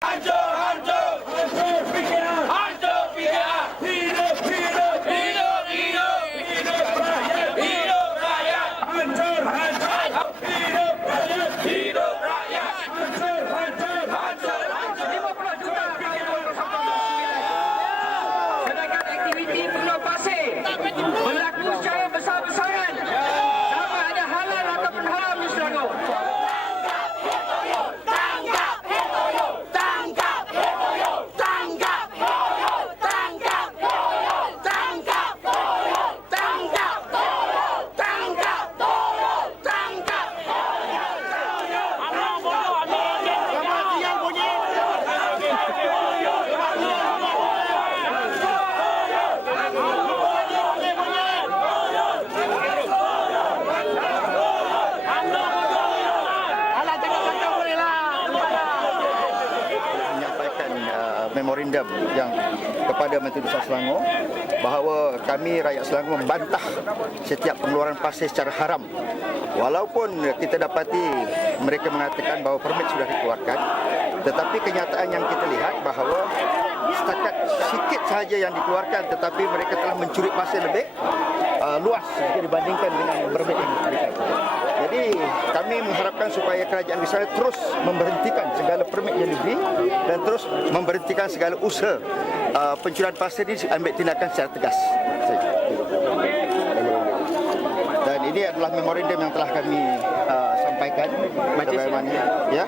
Hancur, hancur, hancur PKR, hancur PKR. Hidup, hidup, hidup, hidup, hidup rakyat, hidup rakyat. Hancur, hancur, hidup rakyat, hidup rakyat. Hancur, hancur, hancur, hancur. 50 juta sedangkan aktiviti Pulau Pasir berlaku secara besar-besaran sama ada halal ataupun haram di Selangor. Memorandum yang kepada Menteri Besar Selangor bahawa kami rakyat Selangor membantah setiap pengeluaran pasir secara haram. Walaupun kita dapati mereka mengatakan bahawa permit sudah dikeluarkan, tetapi kenyataan yang kita lihat bahawa setakat sikit sahaja yang dikeluarkan, tetapi mereka telah mencuri pasir lebih luas jika dibandingkan dengan permit yang diberikan. Jadi kami mengharapkan supaya kerajaan Israel terus memberhentikan segala permit yang diberi dan terus memberhentikan segala usaha pencurian pasir ini, ambil tindakan secara tegas. Dan ini adalah memorandum yang telah kami sampaikan. Bagaimana? Ya.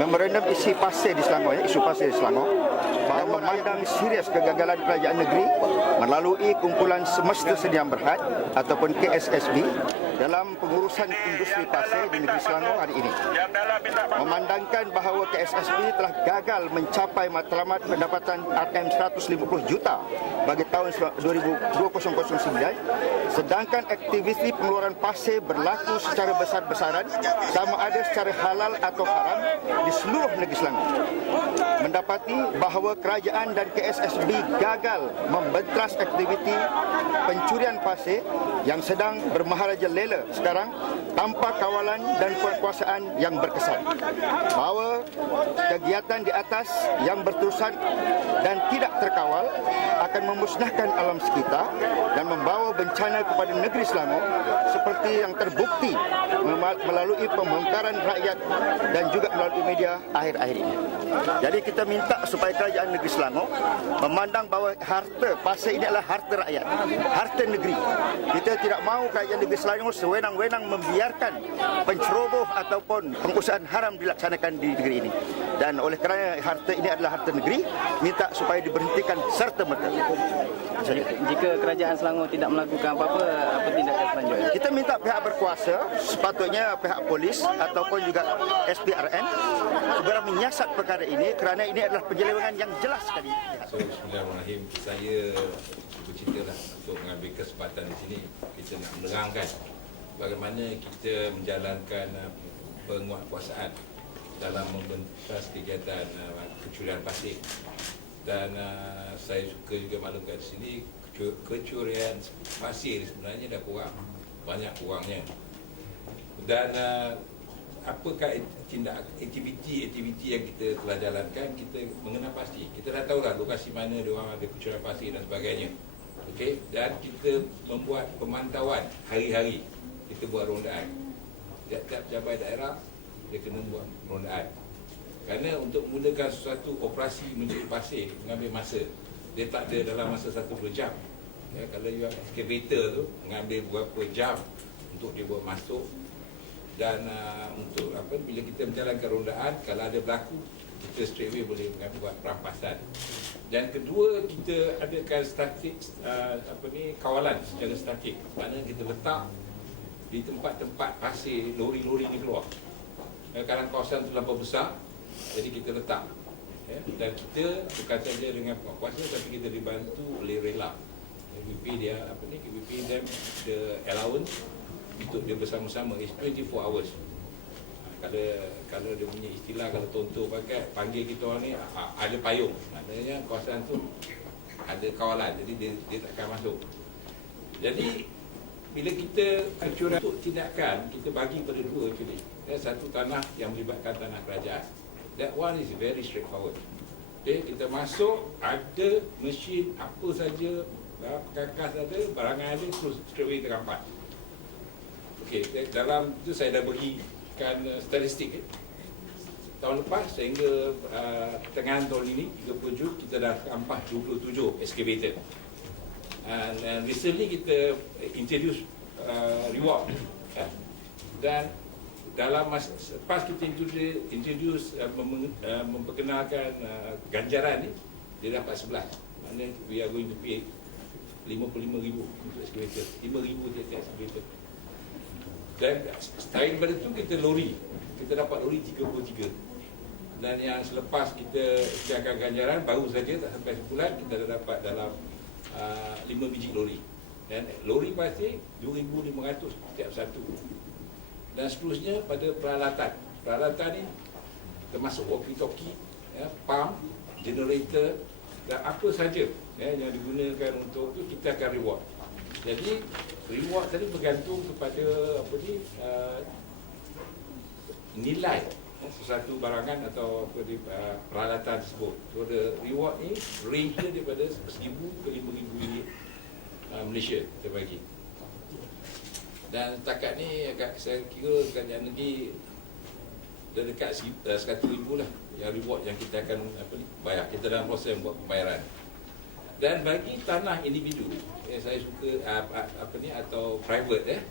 Memorandum isi pasir di Selangor, isu pasir di Selangor, bahawa memandang serius kegagalan kerajaan negeri melalui kumpulan semesta sedia berhad ataupun KSSB dalam pengurusan industri pasir di negeri Selangor hari ini. Memandangkan bahawa KSSB telah gagal mencapai matlamat pendapatan RM150 juta bagi tahun 2009, sedangkan aktiviti pengeluaran pasir berlaku secara besar-besaran sama ada secara halal atau haram di seluruh negeri Selangor. Mendapati bahawa kerajaan dan KSSB gagal membentras aktiviti pencurian pasir yang sedang bermaharajalela sekarang tanpa kawalan dan penguasaan yang berkesan. Bahawa kegiatan di atas yang berterusan dan tidak terkawal akan memusnahkan alam sekitar dan membawa bencana kepada negeri Selangor seperti yang terbukti melalui pembongkaran rakyat dan juga melalui media akhir-akhir ini. Jadi kita minta supaya kerajaan negeri Selangor memandang bahawa harta pasir ini adalah harta rakyat, harta negeri. Kita tidak mahu kerajaan negeri Selangor sewenang-wenang membiarkan penceroboh ataupun pengusahaan haram dilaksanakan di negeri ini. Dan oleh kerana harta ini adalah harta negeri, minta supaya diberhentikan serta-merta. Jika kerajaan Selangor tidak melakukan apa-apa, apa tindakan selanjutnya? Kita minta pihak berkuasa, sepatutnya pihak polis ataupun juga SPRN segera menyiasat perkara ini kerana ini adalah penyelewengan yang jelas sekali. So, bismillahirrahmanirrahim. Saya berceritalah untuk mengambil kesempatan di sini. Kita nak menerangkan bagaimana kita menjalankan penguatkuasaan dalam membentas kegiatan pencurian pasir. Dan saya suka juga maklumkan di sini, kecurian pasir sebenarnya dah kurang, banyak kurangnya. Dan apakah aktiviti yang kita telah jalankan, kita mengenal pasti. Kita dah tahu dah lokasi mana diorang ada pencurian pasir dan sebagainya. Okey, dan kita membuat pemantauan hari-hari. Kita buat rondaan. Tiap-tiap cabai daerah dia kena buat rondaan. Kerana untuk memulakan sesuatu operasi mencuri pasir mengambil masa. Dia tak ada dalam masa 1-2 jam. Ya, kalau you excavator tu mengambil berapa jam untuk dia buat masuk. Dan untuk apa, bila kita menjalankan rondaan, kalau ada berlaku, kita straight away boleh buat perampasan. Dan kedua, kita adakan statik kawalan secara statik. Mana kita letak di tempat-tempat pasir lori-lori ni keluar. Kadang kawasan tu terlampau besar, jadi kita letak. Dan kita bukan saja dengan kuasa, tapi kita dibantu oleh rela. We pay dia we pay them the allowance untuk dia bersama-sama. It's 24 hours. Kalau dia punya istilah, kalau tonton pakai, panggil kita orang ni ada payung. Maknanya kawasan tu ada kawalan, jadi dia takkan masuk. Jadi bila kita curi untuk tindakan, kita bagi pada dua actually. satu tanah yang melibatkan tanah kerajaan. That one is very straightforward. Okay, kita masuk, ada mesin apa saja, perkakas ada, barangan ada, terus straight away terampas. Okay, dalam itu saya dah berikan statistik. Tahun lepas sehingga pertengahan tahun ini 30 Jun kita dah rampas 27 excavator. And recently kita introduce reward. Dan dalam masa lepas kita introduce memperkenalkan ganjaran ni, dia dapat 11. Maknanya we are going to pay 55,000 untuk excavator, 5,000 tiap-tiap excavator. Dan selain daripada tu kita lori, kita dapat lori 33. Dan yang selepas kita isytiharkan ganjaran, baru saja tak sampai sebulan kita dah dapat dalam 5 biji lori. Dan lori pasir 2,500 setiap satu. Dan seterusnya pada peralatan. Peralatan ni termasuk walkie-talkie, pump, generator dan apa saja yang digunakan untuk tu kita akan reward. Jadi reward tadi bergantung kepada apa ni, nilai sesuatu barangan atau peralatan tersebut. So the reward ni range dia daripada 1,000 ke 5,000 ringgit Malaysia kita bagi. Dan setakat ni saya kira kerajaan negeri dah dekat 100,000 lah yang reward yang kita akan bayar. Kita dalam proses buat pembayaran. Dan bagi tanah individu, saya suka atau private,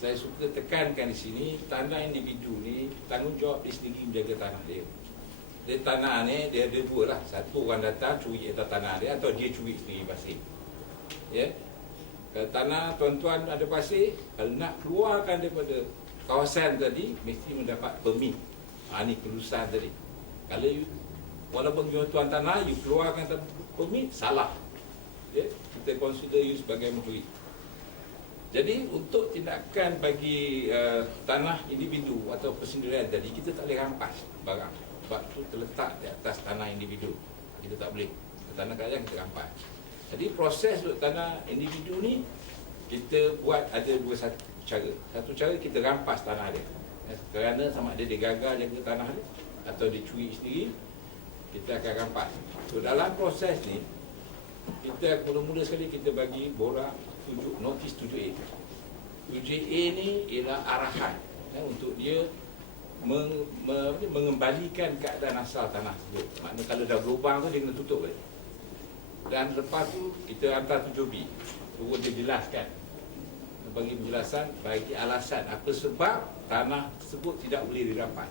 saya suka tekankan di sini, tanah individu ni tanggungjawab dia sendiri menjaga tanah dia. Dia tanah ni dia ada dua lah. Satu, orang datang curi atas tanah dia atau dia curi sendiri pasir. Kalau tanah tuan-tuan ada pasir, kalau nak keluarkan daripada kawasan tadi mesti mendapat permit. Ini kelulusan tadi. Kalau walaupun tuan tanah you keluarkan tanpa permit, salah. Kita consider you sebagai mencuri. Jadi untuk tindakan bagi tanah individu atau persendirian tadi, kita tak boleh rampas barang sebab itu terletak di atas tanah individu. Kita tak boleh. Tanah kerajaan kita rampas. Jadi proses untuk tanah individu ni kita buat ada dua cara. Satu cara kita rampas tanah dia. Kerana sama ada dia gagal jaga tanah dia atau dia curi sendiri, kita akan rampas. So dalam proses ni kita mula-mula sekali kita bagi borak notis 7A. 7A ni ialah arahan untuk dia mengembalikan keadaan asal tanah tersebut. Maknanya kalau dah berlubang tu dia kena tutup balik. Dan lepas tu kita hantar 7B, turun dia jelaskan, bagi penjelasan, bagi alasan apa sebab tanah tersebut tidak boleh dirampas.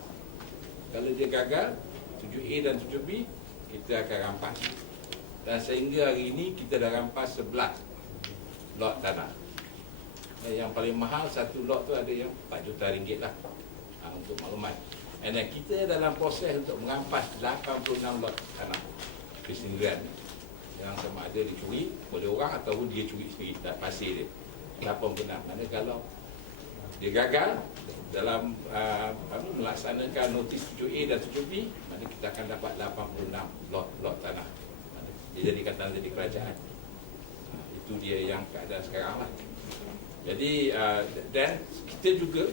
Kalau dia gagal 7A dan 7B, kita akan rampas. Dan sehingga hari ini kita dah rampas 11 lot tanah. Yang paling mahal satu lot tu ada yang 4 juta ringgit lah, untuk maklumat. Dan kita dalam proses untuk merampas 86 lot tanah persendirian yang sama ada dicuri oleh orang ataupun dia curi sendiri tak pasir dia 86. Mana kalau dia gagal dalam melaksanakan notis 7A dan 7B, mana kita akan dapat 86 lot tanah. Dia jadikan tanah jadi kerajaan. Itu dia yang keadaan sekarang lah. Jadi dan kita juga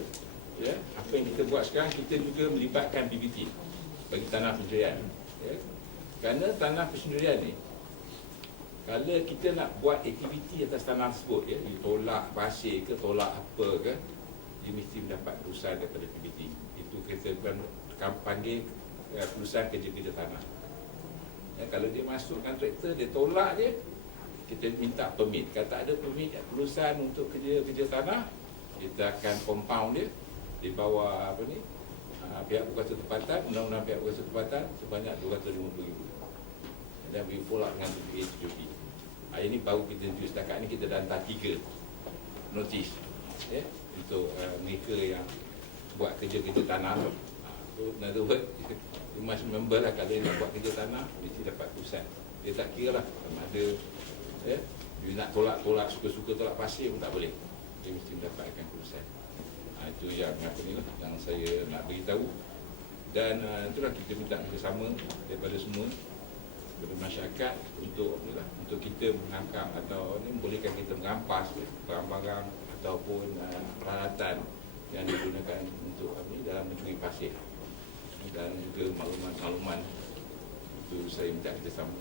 apa yang kita buat sekarang, kita juga melibatkan BBT bagi tanah persendirian. Kerana tanah persendirian ni, kalau kita nak buat aktiviti atas tanah tersebut, ditolak pasir ke, tolak apa ke, dia mesti mendapat kelulusan daripada PBT. Itu kita panggil kelulusan kerja-kerja tanah. Kalau dia masukkan traktor, dia tolak dia, kita minta permit. Kalau tak ada permit, kelulusan untuk kerja-kerja tanah, kita akan compound dia di bawah pihak berkuasa tempatan, undang-undang pihak berkuasa tempatan sebanyak 250,000. Dan we follow up dengan BPA 7B. Hari ini baru kita tunjuk, setakat ni kita dah hantar 3 notis untuk mereka yang buat kerja-kerja tanah tu. So in other words, you must remember lah, kalau dia nak buat kerja tanah mesti dapat kelulusan. Dia tak kira lah sama ada dia nak tolak suka-suka tolak pasir pun tak boleh. Dia mesti mendapatkan kelulusan. Itu yang yang saya nak beritahu. Dan itulah kita minta kerjasama daripada semua, daripada masyarakat untuk kita mengangkat atau membolehkan kita merampas barang-barang ataupun peralatan yang digunakan untuk apa ni, dalam mencuri pasir dan juga maklumat-makluman itu saya minta kerjasama.